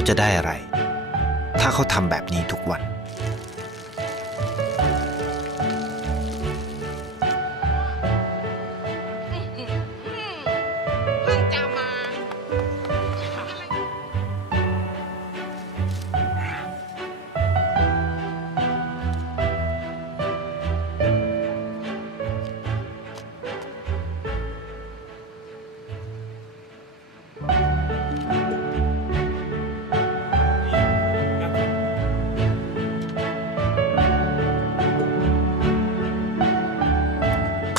าจะได้อะไร ถ้าเขาทำแบบนี้ทุกวัน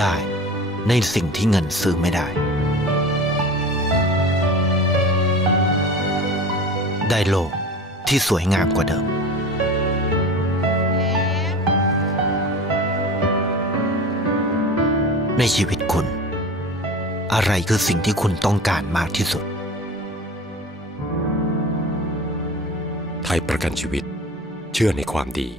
ได้ในสิ่งที่เงินซื้อไม่ได้ ได้โลกที่สวยงามกว่าเดิม ในชีวิตคุณ อะไรคือสิ่งที่คุณต้องการมากที่สุด ไทยประกันชีวิตเชื่อในความดี